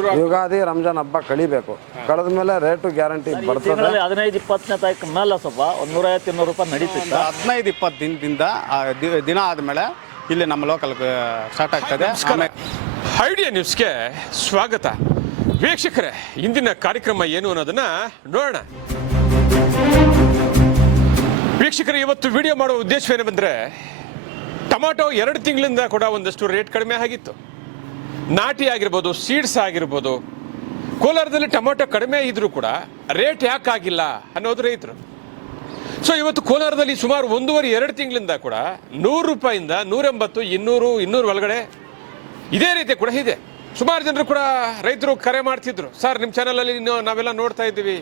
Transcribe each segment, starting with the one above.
ಯುಗಾದಿ ರಂಜಾನ್ ಹಬ್ಬ ಕಳಿಬೇಕು. ಕಳೆದ ಮೇಲೆ ರೇಟು ಗ್ಯಾರಂಟಿ ಬರ್ತದೆ. ಹದಿನೈದು ಇಪ್ಪತ್ತನೇ ತಾರೀಕು ಮೇಲೆ ಸ್ವಲ್ಪ ಒಂದು ನೂರೈವತ್ತು ಇನ್ನೂರು ರೂಪಾಯಿ ನಡೀತಿತ್ತು? ಹದಿನೈದು ಇಪ್ಪತ್ತು ದಿನದಿಂದ ಆ, ದಿ- ದಿನ ಆದಮೇಲೆ ಇಲ್ಲಿ ನಮ್ಮ ಲೋಕಲ್ ಸ್ಟಾರ್ಟ್ ಆಗ್ತದೆ. ಆಮೇಲೆ ಐಡಿಯಾ ನ್ಯೂಸ್ಗೆ ಸ್ವಾಗತ. ವೀಕ್ಷಕರೇ ಇಂದಿನ ಕಾರ್ಯಕ್ರಮ ಏನು ಅನ್ನೋದನ್ನ ನೋಡೋಣ. ವೀಕ್ಷಕರು ಇವತ್ತು ವಿಡಿಯೋ ಮಾಡುವ ಉದ್ದೇಶವೇನು ಬಂದರೆ ಟೊಮಾಟೊ ಎರಡು ತಿಂಗಳಿಂದ ಕೂಡ ಒಂದಷ್ಟು ರೇಟ್ ಕಡಿಮೆ ಆಗಿತ್ತು. ನಾಟಿ ಆಗಿರ್ಬೋದು ಸೀಡ್ಸ್ ಆಗಿರ್ಬೋದು, ಕೋಲಾರದಲ್ಲಿ ಟೊಮೊಟೊ ಕಡಿಮೆ ಇದ್ರೂ ಕೂಡ ರೇಟ್ ಯಾಕೆ ಆಗಿಲ್ಲ ಅನ್ನೋದು ರೈತರು. ಸೊ ಇವತ್ತು ಕೋಲಾರದಲ್ಲಿ ಸುಮಾರು ಒಂದೂವರೆ, ಎರಡು ತಿಂಗಳಿಂದ ಕೂಡ ನೂರು ರೂಪಾಯಿಂದ ನೂರೆಂಬತ್ತು, ಇನ್ನೂರು ಇನ್ನೂರು ಒಳಗಡೆ ಇದೇ ರೀತಿ ಕೂಡ ಇದೆ. ಸುಮಾರು ಜನರು ಕೂಡ ರೈತರು ಕರೆ ಮಾಡ್ತಿದ್ರು. ಸರ್ ನಿಮ್ಮ ಚಾನಲಲ್ಲಿ ನೀವು ನಾವೆಲ್ಲ ನೋಡ್ತಾ ಇದ್ದೀವಿ.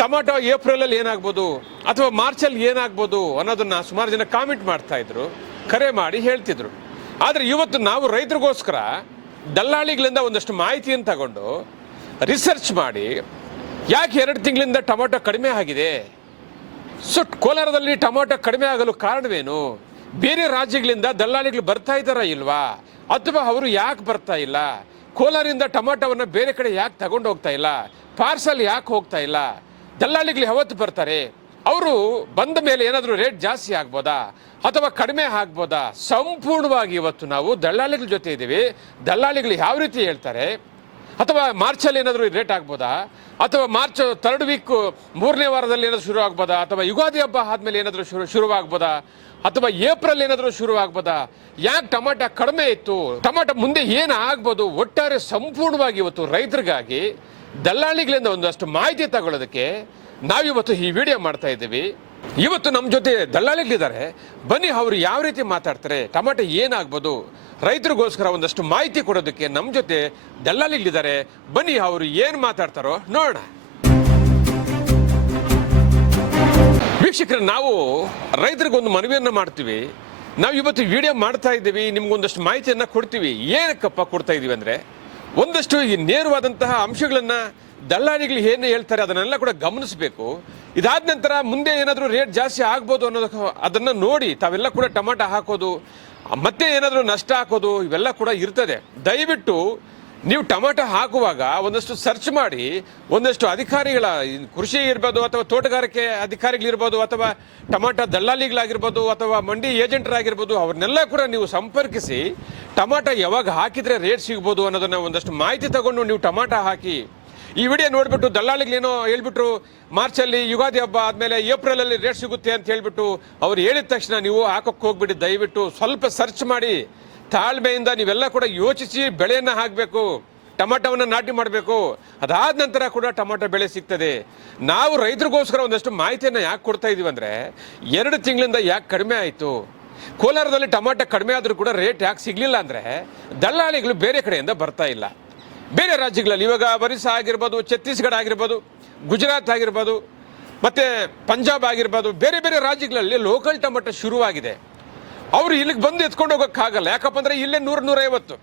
ಟೊಮಾಟೊ ಏಪ್ರಿಲಲ್ಲಿ ಏನಾಗ್ಬೋದು ಅಥವಾ ಮಾರ್ಚಲ್ಲಿ ಏನಾಗ್ಬೋದು ಅನ್ನೋದನ್ನು ಸುಮಾರು ಜನ ಕಾಮೆಂಟ್ ಮಾಡ್ತಾ ಇದ್ರು, ಕರೆ ಮಾಡಿ ಹೇಳ್ತಿದ್ರು. ಆದರೆ ಇವತ್ತು ನಾವು ರೈತರಿಗೋಸ್ಕರ ದಲ್ಲಾಳಿಗಳಿಂದ ಒಂದಷ್ಟು ಮಾಹಿತಿಯನ್ನು ತಗೊಂಡು ರಿಸರ್ಚ್ ಮಾಡಿ, ಯಾಕೆ ಎರಡು ತಿಂಗಳಿಂದ ಟೊಮೊಟೊ ಕಡಿಮೆ ಆಗಿದೆ? ಸೊ, ಕೋಲಾರದಲ್ಲಿ ಟೊಮೊಟೊ ಕಡಿಮೆ ಆಗಲು ಕಾರಣವೇನು? ಬೇರೆ ರಾಜ್ಯಗಳಿಂದ ದಲ್ಲಾಳಿಗಳು ಬರ್ತಾ ಇದ್ದಾರಾ ಇಲ್ವಾ? ಅಥವಾ ಅವರು ಯಾಕೆ ಬರ್ತಾ ಇಲ್ಲ? ಕೋಲಾರಿಂದ ಟೊಮೊಟೊವನ್ನು ಬೇರೆ ಕಡೆ ಯಾಕೆ ತಗೊಂಡು ಹೋಗ್ತಾ ಇಲ್ಲ? ಪಾರ್ಸಲ್ ಯಾಕೆ ಹೋಗ್ತಾ ಇಲ್ಲ? ದಲ್ಲಾಳಿಗಳು ಯಾವತ್ತು ಬರ್ತಾರೆ? ಅವರು ಬಂದ ಮೇಲೆ ಏನಾದರೂ ರೇಟ್ ಜಾಸ್ತಿ ಆಗ್ಬೋದಾ? ಅಥವಾ ಕಡಿಮೆ ಆಗ್ಬೋದಾ? ಸಂಪೂರ್ಣವಾಗಿ ಇವತ್ತು ನಾವು ದಲ್ಲಾಳಿಗಳ ಜೊತೆ ಇದ್ದೀವಿ. ದಲ್ಲಾಳಿಗಳು ಯಾವ ರೀತಿ ಹೇಳ್ತಾರೆ? ಅಥವಾ ಮಾರ್ಚಲ್ಲಿ ಏನಾದರೂ ರೇಟ್ ಆಗ್ಬೋದಾ? ಅಥವಾ ಮಾರ್ಚ್ ಥರ್ಡ್ ವೀಕ್ ಮೂರನೇ ವಾರದಲ್ಲಿ ಏನಾದರೂ ಶುರು ಆಗ್ಬೋದಾ? ಅಥವಾ ಯುಗಾದಿ ಹಬ್ಬ ಆದಮೇಲೆ ಏನಾದರೂ ಶುರು, ಶುರುವಾಗ್ಬೋದಾ? ಅಥವಾ ಏಪ್ರಿಲ್ ಏನಾದರೂ ಶುರು ಆಗ್ಬೋದಾ ಯಾಕೆ ಟೊಮಾಟ ಕಡಿಮೆ ಇತ್ತು? ಟೊಮಾಟೊ ಮುಂದೆ ಏನು ಆಗ್ಬೋದು? ಒಟ್ಟಾರೆ ಸಂಪೂರ್ಣವಾಗಿ ಇವತ್ತು ರೈತರಿಗಾಗಿ ದಲ್ಲಾಳಿಗಳಿಂದ ಒಂದಷ್ಟು ಮಾಹಿತಿ ತಗೊಳ್ಳೋದಕ್ಕೆ ನಾವಿವತ್ತು ಈ ವಿಡಿಯೋ ಮಾಡ್ತಾ ಇದ್ದೀವಿ. ಇವತ್ತು ನಮ್ಮ ಜೊತೆ ದಲ್ಲಾಳಿಗಳಿದ್ದಾರೆ. ಬನ್ನಿ, ಅವರು ಯಾವ ರೀತಿ ಮಾತಾಡ್ತಾರೆ, ಟಮಾಟೆ ಏನಾಗ್ಬೋದು, ರೈತರಿಗೋಸ್ಕರ ಒಂದಷ್ಟು ಮಾಹಿತಿ ಕೊಡೋದಕ್ಕೆ ನಮ್ಮ ಜೊತೆ ದಲ್ಲಾಳಿಗಳಿದ್ದಾರೆ. ಬನ್ನಿ, ಅವರು ಏನು ಮಾತಾಡ್ತಾರೋ ನೋಡೋಣ. ವೀಕ್ಷಕರು, ನಾವು ರೈತರಿಗೊಂದು ಮನವಿಯನ್ನು ಮಾಡ್ತೀವಿ. ನಾವು ಇವತ್ತು ವಿಡಿಯೋ ಮಾಡ್ತಾ ಇದ್ದೀವಿ, ನಿಮ್ಗೊಂದಷ್ಟು ಮಾಹಿತಿಯನ್ನು ಕೊಡ್ತೀವಿ. ಏನಕ್ಕಪ್ಪ ಕೊಡ್ತಾ ಇದ್ದೀವಿ ಅಂದರೆ, ಒಂದಷ್ಟು ಈ ನೇರವಾದಂತಹ ಅಂಶಗಳನ್ನು ದಲ್ಲಾಳಿಗಳು ಏನು ಹೇಳ್ತಾರೆ ಅದನ್ನೆಲ್ಲ ಕೂಡ ಗಮನಿಸಬೇಕು. ಇದಾದ ನಂತರ ಮುಂದೆ ಏನಾದರೂ ರೇಟ್ ಜಾಸ್ತಿ ಆಗ್ಬೋದು ಅನ್ನೋದಕ್ಕೆ ಅದನ್ನು ನೋಡಿ ತಾವೆಲ್ಲ ಕೂಡ ಟೊಮಾಟೊ ಹಾಕೋದು, ಮತ್ತೆ ಏನಾದರೂ ನಷ್ಟ ಹಾಕೋದು, ಇವೆಲ್ಲ ಕೂಡ ಇರ್ತದೆ. ದಯವಿಟ್ಟು ನೀವು ಟೊಮಾಟೊ ಹಾಕುವಾಗ ಒಂದಷ್ಟು ಸರ್ಚ್ ಮಾಡಿ, ಒಂದಷ್ಟು ಅಧಿಕಾರಿಗಳ, ಕೃಷಿ ಇರ್ಬೋದು ಅಥವಾ ತೋಟಗಾರಿಕೆ ಅಧಿಕಾರಿಗಳಿರ್ಬೋದು ಅಥವಾ ಟೊಮಾಟೊ ದಲ್ಲಾಳಿಗಳಾಗಿರ್ಬೋದು ಅಥವಾ ಮಂಡಿ ಏಜೆಂಟರಾಗಿರ್ಬೋದು, ಅವ್ರನ್ನೆಲ್ಲ ಕೂಡ ನೀವು ಸಂಪರ್ಕಿಸಿ, ಟೊಮಾಟೊ ಯಾವಾಗ ಹಾಕಿದರೆ ರೇಟ್ ಸಿಗ್ಬೋದು ಅನ್ನೋದನ್ನು ಒಂದಷ್ಟು ಮಾಹಿತಿ ತಗೊಂಡು ನೀವು ಟೊಮಾಟೊ ಹಾಕಿ ಈ ವಿಡಿಯೋ ನೋಡ್ಬಿಟ್ಟು ದಲ್ಲಾಳಿಗಳೇನೋ ಹೇಳ್ಬಿಟ್ರು, ಮಾರ್ಚಲ್ಲಿ ಯುಗಾದಿ ಹಬ್ಬ ಆದಮೇಲೆ ಏಪ್ರಿಲಲ್ಲಿ ರೇಟ್ ಸಿಗುತ್ತೆ ಅಂತ ಹೇಳ್ಬಿಟ್ಟು ಅವ್ರು ಹೇಳಿದ ತಕ್ಷಣ ನೀವು ಹಾಕೋಕ್ಕೆ ಹೋಗ್ಬಿಟ್ಟು ದಯವಿಟ್ಟು ಸ್ವಲ್ಪ ಸರ್ಚ್ ಮಾಡಿ. ತಾಳ್ಮೆಯಿಂದ ನೀವೆಲ್ಲ ಕೂಡ ಯೋಚಿಸಿ ಬೆಳೆಯನ್ನು ಹಾಕಬೇಕು, ಟೊಮಾಟೋವನ್ನು ನಾಟಿ ಮಾಡಬೇಕು. ಅದಾದ ನಂತರ ಕೂಡ ಟೊಮಾಟೊ ಬೆಳೆ ಸಿಗ್ತದೆ. ನಾವು ರೈತರಿಗೋಸ್ಕರ ಒಂದಷ್ಟು ಮಾಹಿತಿಯನ್ನು ಯಾಕೆ ಕೊಡ್ತಾ ಇದೀವಿ ಅಂದರೆ, ಎರಡು ತಿಂಗಳಿಂದ ಯಾಕೆ ಕಡಿಮೆ ಆಯಿತು? ಕೋಲಾರದಲ್ಲಿ ಟೊಮಾಟೊ ಕಡಿಮೆ ಆದರೂ ಕೂಡ ರೇಟ್ ಯಾಕೆ ಸಿಗಲಿಲ್ಲ ಅಂದರೆ, ದಲ್ಲಾಳಿಗಳು ಬೇರೆ ಕಡೆಯಿಂದ ಬರ್ತಾ ಇಲ್ಲ. ಬೇರೆ ರಾಜ್ಯಗಳಲ್ಲಿ ಇವಾಗ ಒರಿಸ್ಸಾ ಆಗಿರ್ಬೋದು, ಛತ್ತೀಸ್ಗಢ ಆಗಿರ್ಬೋದು, ಗುಜರಾತ್ ಆಗಿರ್ಬೋದು, ಮತ್ತು ಪಂಜಾಬ್ ಆಗಿರ್ಬೋದು, ಬೇರೆ ಬೇರೆ ರಾಜ್ಯಗಳಲ್ಲಿ ಲೋಕಲ್ ಟೊಮೆಟೊ ಶುರುವಾಗಿದೆ. ಅವರು ಇಲ್ಲಿಗೆ ಬಂದು ಎತ್ಕೊಂಡು ಹೋಗೋಕ್ಕಾಗಲ್ಲ. ಯಾಕಪ್ಪ ಅಂದರೆ ಇಲ್ಲೇ ನೂರು ನೂರೈವತ್ತು.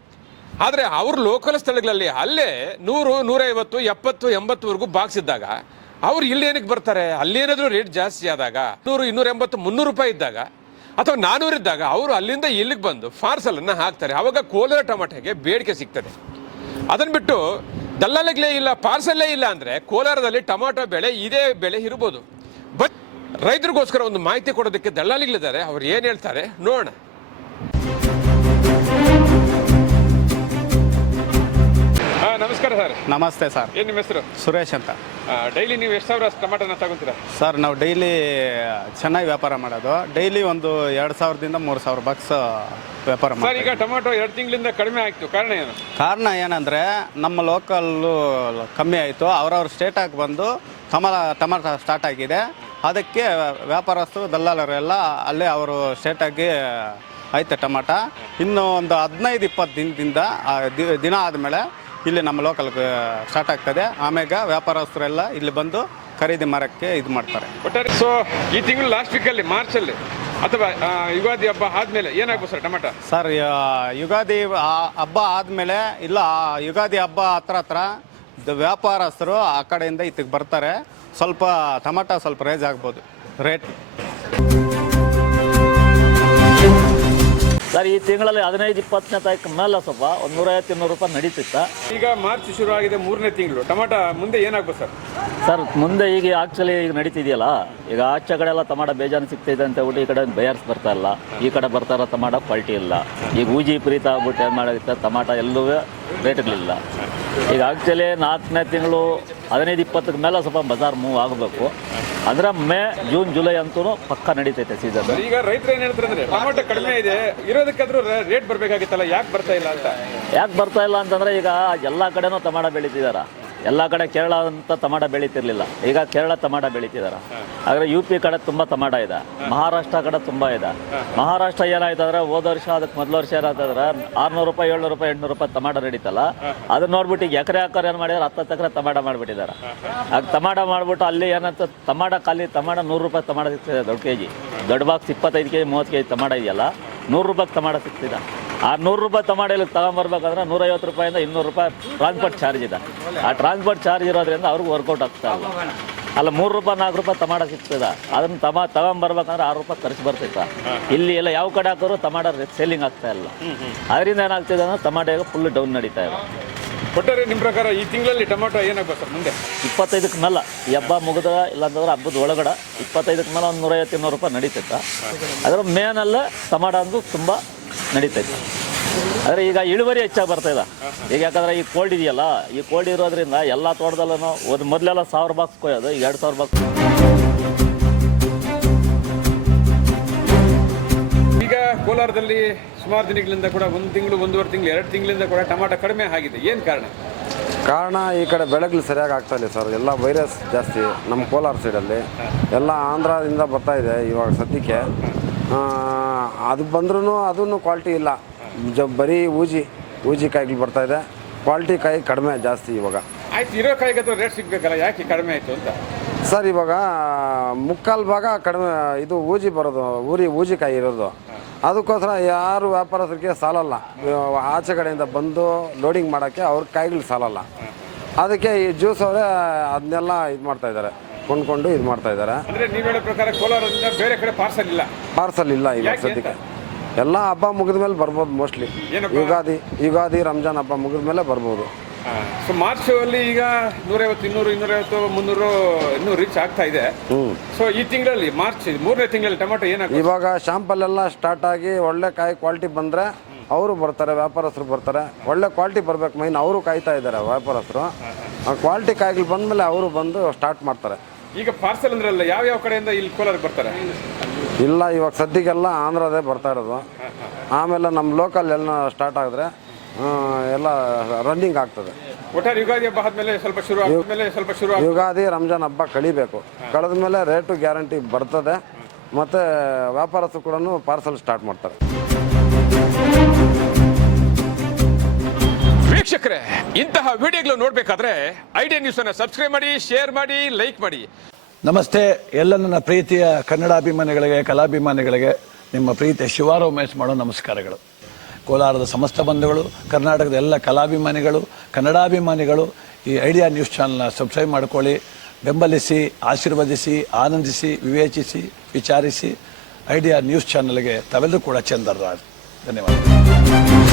ಆದರೆ ಅವ್ರ ಲೋಕಲ್ ಸ್ಥಳಗಳಲ್ಲಿ ಅಲ್ಲೇ ನೂರು, ನೂರೈವತ್ತು, ಎಪ್ಪತ್ತು, ಎಂಬತ್ತುವರೆಗೂ ಬಾಕ್ಸ್ ಇದ್ದಾಗ ಅವ್ರು ಇಲ್ಲಿ ಏನಕ್ಕೆ ಬರ್ತಾರೆ? ಅಲ್ಲೇನಾದರೂ ರೇಟ್ ಜಾಸ್ತಿ ಆದಾಗ, ನೂರು ಇನ್ನೂರ ಎಂಬತ್ತು ಮುನ್ನೂರು ರೂಪಾಯಿ ಇದ್ದಾಗ, ಅಥವಾ ನಾನ್ನೂರು ಇದ್ದಾಗ ಅವರು ಅಲ್ಲಿಂದ ಇಲ್ಲಿಗೆ ಬಂದು ಪಾರ್ಸಲನ್ನು ಹಾಕ್ತಾರೆ. ಆವಾಗ ಕೋಲಾರ ಟೊಮೆಟೊಗೆ ಬೇಡಿಕೆ ಸಿಗ್ತದೆ. ಅದನ್ನ ಬಿಟ್ಟು ದಲ್ಲಾಳಿಗಳೇ ಇಲ್ಲ, ಪಾರ್ಸಲ್ಲೇ ಇಲ್ಲ ಅಂದ್ರೆ ಕೋಲಾರದಲ್ಲಿ ಟೊಮಾಟೊ ಬೆಳೆ ಇದೇ ಬೆಳೆ ಇರ್ಬೋದು. ಬಟ್ ರೈತರಿಗೋಸ್ಕರ ಒಂದು ಮಾಹಿತಿ ಕೊಡೋದಕ್ಕೆ ದಲ್ಲಾಳಿಗಳಿದ್ದಾರೆ, ಅವ್ರು ಏನು ಹೇಳ್ತಾರೆ ನೋಡೋಣ. ನಮಸ್ಕಾರ ಸರ್. ನಮಸ್ತೆ ಸರ್. ಏನು ನಿಮ್ಮ ಹೆಸರು? ಸುರೇಶ್ ಅಂತ. ಡೈಲಿ ನೀವು ಎಷ್ಟು ಸಾವಿರ ಟೊಮಾಟೋನ ತಗೊಂತೀರಾ? ಸರ್ ನಾವು ಡೈಲಿ ಚೆನ್ನಾಗಿ ವ್ಯಾಪಾರ ಮಾಡೋದು. ಡೈಲಿ ಒಂದು ಎರಡು ಸಾವಿರದಿಂದ ಮೂರು ಸಾವಿರ ಬಾಕ್ಸ್ ವ್ಯಾಪಾರ ಸರ್ ಮಾಡ್ತೀವಿ. ಈಗ ಟೊಮಾಟೊ ಎರಡು ತಿಂಗಳಿಂದ ಕಡಿಮೆ ಆಯ್ತು. ಕಾರಣ ಏನು? ಕಾರಣ ಏನಂದರೆ ನಮ್ಮ ಲೋಕಲ್ಲು ಕಮ್ಮಿ ಆಯಿತು. ಅವ್ರವ್ರ ಸ್ಟೇಟಾಗಿ ಬಂದು ಟಮಲ ಟಮಾಟ ಸ್ಟಾರ್ಟ್ ಆಗಿದೆ. ಅದಕ್ಕೆ ವ್ಯಾಪಾರಸ್ಥರು ದಲ್ಲಾಳರೆಲ್ಲ ಅಲ್ಲೇ ಅವರು ಸ್ಟೇಟಾಗಿ ಆಯ್ತು ಟಮಾಟ. ಇನ್ನು ಒಂದು ಹದಿನೈದು ಇಪ್ಪತ್ತು ದಿನದಿಂದ ಆ ದಿ- ದಿನ ಆದಮೇಲೆ ಇಲ್ಲಿ ನಮ್ಮ ಲೋಕಲ್ ಸ್ಟಾರ್ಟ್ ಆಗ್ತದೆ. ಆಮೇಲೆ ವ್ಯಾಪಾರಸ್ಥರೆಲ್ಲ ಇಲ್ಲಿ ಬಂದು ಖರೀದಿ ಮಾರಕ್ಕೆ ಇದು ಮಾಡ್ತಾರೆ. ಒಟ್ಟಾರೆ ಸೊ ಈ ತಿಂಗಳು ಲಾಸ್ಟ್ ವೀಕಲ್ಲಿ ಮಾರ್ಚಲ್ಲಿ ಅಥವಾ ಯುಗಾದಿ ಹಬ್ಬ ಆದಮೇಲೆ ಏನಾಗ್ಬೋದು ಸರ್ ಟೊಮೆಟೊ? ಸರ್ ಯುಗಾದಿ ಹಬ್ಬ ಆದಮೇಲೆ ಇಲ್ಲ ಯುಗಾದಿ ಹಬ್ಬ ಹತ್ರ ಹತ್ರ ವ್ಯಾಪಾರಸ್ಥರು ಆ ಕಡೆಯಿಂದ ಇತ್ತಿಗೆ ಬರ್ತಾರೆ. ಸ್ವಲ್ಪ ಟಮಾಟ ಸ್ವಲ್ಪ ರೇಜ್ ಆಗ್ಬೋದು ರೇಟ್ ಸರ್ ಈ ತಿಂಗಳಲ್ಲಿ ಹದಿನೈದು ಇಪ್ಪತ್ತನೇ ತಾರೀಕು ಮೇಲೆ ಸ್ವಲ್ಪ ಒಂದು ನೂರೈವತ್ತು ಇನ್ನೂರು ರೂಪಾಯಿ ನಡೀತಿತ್ತ. ಈಗ ಮಾರ್ಚ್ ಶುರು ಆಗಿದೆ ಮೂರನೇ ತಿಂಗಳು. ಟೊಮಾಟ ಮುಂದೆ ಏನಾಗ್ಬೋದು ಸರ್? ಸರ್ ಮುಂದೆ ಈಗ ಆಕ್ಚುಲಿ ಈಗ ನಡೀತಿದೆಯಲ್ಲ? ಈಗ ಆಚೆ ಕಡೆ ಎಲ್ಲ ಟಮಾಟ ಬೇಜಾನು ಸಿಗ್ತಿದೆ ಅಂತ ಹೇಳ್ಬಿಟ್ಟು ಈ ಕಡೆ ಬೇಯರ್ಸ್ ಬರ್ತಾ ಇಲ್ಲ. ಈ ಕಡೆ ಬರ್ತಾ ಇರೋ ಟಮಾಟ ಕ್ವಾಲಿಟಿ ಇಲ್ಲ. ಈಗ ಊಜಿ ಪ್ರೀತ ಆಗ್ಬಿಟ್ಟು ಏನು ಮಾಡಿರುತ್ತೆ? ಟಮಾಟ ಎಲ್ಲೂ ರೇಟ್ಗಳಿಲ್ಲ ಈಗ ಆಕ್ಚುಲಿ ನಾಲ್ಕನೇ ತಿಂಗಳು ಹದಿನೈದು ಇಪ್ಪತ್ತಕ್ಕೆ ಮೇಲೆ ಸ್ವಲ್ಪ ಬಜಾರ್ ಮೂವ್ ಆಗಬೇಕು. ಅಂದರೆ ಮೇ ಜೂನ್ ಜುಲೈ ಅಂತೂ ಪಕ್ಕ ನಡೀತೈತೆ ಸೀಸನ್ ಈಗ ರೈತರು ಏನು ಹೇಳ್ತಾರೆ ಅಂದ್ರೆ ಟೊಮಾಟೊ ಕಡಿಮೆ ಇದೆ ಇರೋದಕ್ಕಾದ್ರೂ ರೇಟ್ ಬರ್ಬೇಕಾಗಿತ್ತಲ್ಲ ಯಾಕೆ ಬರ್ತಾ ಇಲ್ಲ ಅಂತ? ಯಾಕೆ ಬರ್ತಾ ಇಲ್ಲ ಅಂತಂದರೆ ಈಗ ಎಲ್ಲ ಕಡೆನೂ ಟಮಾಟ ಬೆಳೀತಿದಾರ. ಎಲ್ಲ ಕಡೆ ಕೇರಳ ಅಂತ ಟಮಾಟ ಬೆಳೀತಿರ್ಲಿಲ್ಲ. ಈಗ ಕೇರಳ ತಮಾಟ ಬೆಳೀತಿದಾರ. ಆದರೆ ಯು ಪಿ ಕಡೆ ತುಂಬ ತಮಾಟ ಇದೆ. ಮಹಾರಾಷ್ಟ್ರ ಕಡೆ ತುಂಬ ಇದೆ. ಮಹಾರಾಷ್ಟ್ರ ಏನಾಯ್ತು ಅಂದ್ರೆ ಹೋದ ವರ್ಷ ಅದಕ್ಕೆ ಮೊದಲ ವರ್ಷ ಏನಾಯ್ತಂದ್ರೆ ಆರ್ನೂರು ರೂಪಾಯಿ, ಏಳ್ನೂರು ರೂಪಾಯಿ, ಎಂಟ್ನೂರು ರೂಪಾಯಿ ತಮಾಟ ನಡೀತಲ್ಲ ಅದನ್ನ ನೋಡ್ಬಿಟ್ಟು ಈಗ ಎಕರೆ ಹಾಕೋರು ಏನು ಮಾಡಿದಾರೆ? ಹತ್ತತ್ತು ಎಕರೆ ತಮಾಟ ಮಾಡಿಬಿಟ್ಟಿದ್ದಾರೆ. ಆಗ ತಮಾಟ ಮಾಡಿಬಿಟ್ಟು ಅಲ್ಲಿ ಏನಂತ ತಮಾಟ ಖಾಲಿ ಟಮಾಟ ನೂರು ರೂಪಾಯಿ ಟಮಾಟ ಸಿಗ್ತಿದೆ ದೊಡ್ಡ ಕೆ ಜಿ ದೊಡ್ಡ ಬಾಕ್ಸ್ ಇಪ್ಪತ್ತೈದು ಕೆ ಜಿ ಮೂವತ್ತು ಕೆ ಜಿ ಟಮಾಟ ಇದೆಯಲ್ಲ. ನೂರು ರೂಪಾಯಿ ತಮಾಟ ಸಿಗ್ತಿದೆ. ಆ ನೂರು ರೂಪಾಯಿ ಟಮಾಟ ಇಲ್ಲಿ ತಗೊಂಬರ್ಬೇಕಂದ್ರೆ ನೂರೈವತ್ತು ರೂಪಾಯಿಂದ ಇನ್ನೂರು ರೂಪಾಯಿ ಟ್ರಾನ್ಸ್ಪೋರ್ಟ್ ಚಾರ್ಜ್ ಇದೆ. ಆ ಟ್ರಾನ್ಸ್ಪೋರ್ಟ್ ಚಾರ್ಜ್ ಇರೋದ್ರಿಂದ ಅವ್ರಿಗೆ ವರ್ಕೌಟ್ ಆಗ್ತಾ ಇಲ್ಲ. ಅಲ್ಲ ಮೂರು ರೂಪಾಯಿ ನಾಲ್ಕು ರೂಪಾಯಿ ತಮಾಡ ಸಿಗ್ತದೆ. ಅದನ್ನ ತಮ ತಗೊಂಬರ್ಬೇಕಂದ್ರೆ ಆರು ರೂಪಾಯಿ ಖರ್ಚು ಬರ್ತೈತೆ. ಇಲ್ಲಿ ಎಲ್ಲ ಯಾವ ಕಡೆ ಹಾಕೋರು ತಮಾಡ ಸೇಲಿಂಗ್ ಆಗ್ತಾ ಇಲ್ಲ. ಅದರಿಂದ ಏನಾಗ್ತಿದೆ ಅಂದ್ರೆ ಈಗ ಫುಲ್ ಡೌನ್ ನಡೀತಾ ಇದೆ. ಒಟ್ಟಾರೆ ನಿಮ್ಮ ಪ್ರಕಾರ ಈ ತಿಂಗಳಲ್ಲಿ ಟೊಮೆಟೊ ಏನಾಗಬೇಕು ಸರ್ ಮುಂದೆ? ಇಪ್ಪತ್ತೈದಕ್ಕೆ ಮೇಲೆ. ಈ ಹಬ್ಬ ಮುಗಿದ ಇಲ್ಲಾಂತಂದ್ರೆ ಹಬ್ಬದ ಒಳಗಡೆ ಇಪ್ಪತ್ತೈದಕ್ಕೆ ಮೇಲೆ ಒಂದು ನೂರೈವತ್ತು ಇನ್ನೂರು ರೂಪಾಯಿ ನಡೀತೈತೆ. ಅದರ ಮೇನಲ್ಲೇ ಟಮಾಟ ಅಂದು ತುಂಬ ನಡೀತೈತೆ. ಆದರೆ ಈಗ ಇಳುವರಿ ಹೆಚ್ಚಾಗಿ ಬರ್ತಾ ಇದೆ. ಈಗ ಯಾಕಂದರೆ ಈ ಕೋಲ್ಡ್ ಇದೆಯಲ್ಲ ಈ ಕೋಲ್ಡ್ ಇರೋದ್ರಿಂದ ಎಲ್ಲ ತೋಟದಲ್ಲೂ ಒಂದು ಮೊದಲೆಲ್ಲ ಸಾವಿರ ಬಾಕ್ಸ್ ಕೊಯ್ಯೋದು ಈಗ ಎರಡು ಸಾವಿರ ಬಾಕ್ಸ್ ಈಗ ಕೋಲಾರದಲ್ಲಿ ಸುಮಾರು ದಿನಗಳಿಂದ ಕೂಡ ಒಂದು ತಿಂಗಳು ಒಂದೂವರೆ ತಿಂಗಳು ಎರಡು ತಿಂಗಳಿಂದ ಕೂಡ ಟೊಮಾಟೊ ಕಡಿಮೆ ಆಗಿದೆ. ಏನು ಕಾರಣ? ಕಾರಣ ಈ ಕಡೆ ಬೆಳೆಗಳು ಸರಿಯಾಗಿ ಆಗ್ತಾ ಇಲ್ಲ ಸರ್. ಎಲ್ಲ ವೈರಸ್ ಜಾಸ್ತಿ ನಮ್ಮ ಕೋಲಾರ ಸೈಡಲ್ಲಿ ಎಲ್ಲ ಆಂಧ್ರದಿಂದ ಬರ್ತಾ ಇದೆ ಇವಾಗ ಸದ್ಯಕ್ಕೆ. ಅದು ಬಂದ್ರೂ ಅದನ್ನು ಕ್ವಾಲಿಟಿ ಇಲ್ಲ. ಜ ಬರೀ ಊಜಿ ಊಜಿ ಕಾಯಿಗಳು ಬರ್ತಾ ಇದೆ. ಕ್ವಾಲಿಟಿ ಕಾಯಿ ಕಡಿಮೆ ಜಾಸ್ತಿ ಇವಾಗ. ಆಯ್ತು ಇರೋ ಕಾಯಿಗೆ ರೇಟ್ ಸಿಗಬೇಕಲ್ಲ ಯಾಕೆ ಕಡಿಮೆ ಆಯಿತು ಅಂತ? ಸರ್ ಇವಾಗ ಮುಕ್ಕಾಲು ಭಾಗ ಕಡಿಮೆ ಇದು ಊಜಿ ಬರೋದು ಊರಿ ಊಜಿ ಕಾಯಿ ಇರೋದು. ಅದಕ್ಕೋಸ್ಕರ ಯಾರು ವ್ಯಾಪಾರಸ್ಥರಿಗೆ ಸಾಲಲ್ಲ. ಆಚೆ ಕಡೆಯಿಂದ ಬಂದು ಲೋಡಿಂಗ್ ಮಾಡೋಕ್ಕೆ ಅವ್ರ ಕಾಯಿಗಳು ಸಾಲಲ್ಲ. ಅದಕ್ಕೆ ಈ ಜ್ಯೂಸ್ ಅವರೇ ಅದನ್ನೆಲ್ಲ ಇದು ಮಾಡ್ತಾ ಇದ್ದಾರೆ. ಕೊಂಡ್ಕೊಂಡು ಇದು ಮಾಡ್ತಾ ಇದ್ದಾರೆ. ಅಂದ್ರೆ ನೀವು ಹೇಳೋ ಪ್ರಕಾರ ಕೋಲಾರದಿಂದ ಬೇರೆ ಕಡೆ ಪಾರ್ಸಲ್ ಇಲ್ಲ. ಪಾರ್ಸಲ್ ಇಲ್ಲ ಇವಾಗ ಸದ್ಯಕ್ಕೆ. ಎಲ್ಲ ಹಬ್ಬ ಮುಗಿದ ಮೇಲೆ ಬರ್ಬೋದು ಮೋಸ್ಟ್ಲಿ? ಯುಗಾದಿ ಯುಗಾದಿ ರಂಜಾನ್ ಹಬ್ಬ ಮುಗಿದ ಮೇಲೆ ಬರ್ಬೋದು. ಸೊ ಮಾರ್ಚ್ ಅಲ್ಲಿ ಈಗ ನೂರೈವತ್ತು ಇನ್ನೂರು ಇನ್ನೂರೈವತ್ತು ಮುನ್ನೂರು ಇನ್ನೂ ರೀಚ್ ಆಗ್ತಾ ಇದೆ. ಸೊ ಈ ತಿಂಗಳಲ್ಲಿ ಮಾರ್ಚ್ ಮೂರನೇ ತಿಂಗಳಲ್ಲಿ ಟೊಮೆಟೊ ಏನಾಗುತ್ತೆ ಇವಾಗ ಶಾಂಪಲ್ ಎಲ್ಲ ಸ್ಟಾರ್ಟ್ ಆಗಿ ಒಳ್ಳೆ ಕಾಯಿ ಕ್ವಾಲಿಟಿ ಬಂದರೆ ಅವರು ಬರ್ತಾರೆ ವ್ಯಾಪಾರಸ್ಥರು ಬರ್ತಾರೆ. ಒಳ್ಳೆ ಕ್ವಾಲಿಟಿ ಬರ್ಬೇಕು. ಮೈನ್ ಅವರು ಕಾಯ್ತಾ ಇದ್ದಾರೆ ವ್ಯಾಪಾರಸ್ಥರು. ಆ ಕ್ವಾಲಿಟಿ ಕಾಯಿಗಳು ಬಂದಮೇಲೆ ಅವರು ಬಂದು ಸ್ಟಾರ್ಟ್ ಮಾಡ್ತಾರೆ. ಈಗ ಪಾರ್ಸೆಲ್ ಅಂದ್ರಲ್ಲ ಯಾವ ಯಾವ ಕಡೆಯಿಂದ ಇಲ್ಲಿ ಕೋಲಾರಕ್ಕೆ ಬರ್ತಾರೆ? ಇಲ್ಲ ಇವಾಗ ಸದ್ಯಕ್ಕೆಲ್ಲ ಆಂಧ್ರದೇ ಬರ್ತಾ ಇರೋದು. ಆಮೇಲೆ ನಮ್ಮ ಲೋಕಲ್ ಎಲ್ಲ ಸ್ಟಾರ್ಟ್ ಆಗಿದ್ರೆ ಎಲ್ಲ ರನ್ನಿಂಗ್ ಆಗ್ತದೆ. ಒಟ್ಟಾರೆ ಯುಗಾದಿ ಹಬ್ಬ ಆದ್ಮೇಲೆ ಸ್ವಲ್ಪ ಶುರು ಆದ್ಮೇಲೆ ಸ್ವಲ್ಪ ಶುರು ಯುಗಾದಿ ರಂಜಾನ್ ಹಬ್ಬ ಕಳಿಬೇಕು. ಕಳೆದ ಮೇಲೆ ರೇಟು ಗ್ಯಾರಂಟಿ ಬರ್ತದೆ. ಮತ್ತು ವ್ಯಾಪಾರಸ್ಥರು ಕೂಡ ಪಾರ್ಸಲ್ ಸ್ಟಾರ್ಟ್ ಮಾಡ್ತಾರೆ. ವೀಕ್ಷಕರೇ, ಇಂತಹ ವಿಡಿಯೋಗಳು ನೋಡಬೇಕಾದ್ರೆ ಐಡಿಯಾ ನ್ಯೂಸ್ ಅನ್ನು ಸಬ್ಸ್ಕ್ರೈಬ್ ಮಾಡಿ, ಶೇರ್ ಮಾಡಿ, ಲೈಕ್ ಮಾಡಿ. ನಮಸ್ತೆ ಎಲ್ಲ ನನ್ನ ಪ್ರೀತಿಯ ಕನ್ನಡಾಭಿಮಾನಿಗಳಿಗೆ, ಕಲಾಭಿಮಾನಿಗಳಿಗೆ, ನಿಮ್ಮ ಪ್ರೀತಿಯ ಶಿವಾರ ಉಮೇಶ್ ಮಾಡೋ ನಮಸ್ಕಾರಗಳು. ಕೋಲಾರದ ಸಮಸ್ತ ಬಂಧುಗಳು, ಕರ್ನಾಟಕದ ಎಲ್ಲ ಕಲಾಭಿಮಾನಿಗಳು, ಕನ್ನಡಾಭಿಮಾನಿಗಳು, ಈ ಐಡಿಯಾ ನ್ಯೂಸ್ ಚಾನಲ್ನ ಸಬ್ಸ್ಕ್ರೈಬ್ ಮಾಡ್ಕೊಳ್ಳಿ. ಬೆಂಬಲಿಸಿ, ಆಶೀರ್ವದಿಸಿ, ಆನಂದಿಸಿ, ವಿವೇಚಿಸಿ, ವಿಚಾರಿಸಿ, ಐಡಿಯಾ ನ್ಯೂಸ್ ಚಾನಲ್ಗೆ ತವೆಲ್ಲೂ ಕೂಡ ಚಂದರ್ರಾಜ್ ಧನ್ಯವಾದ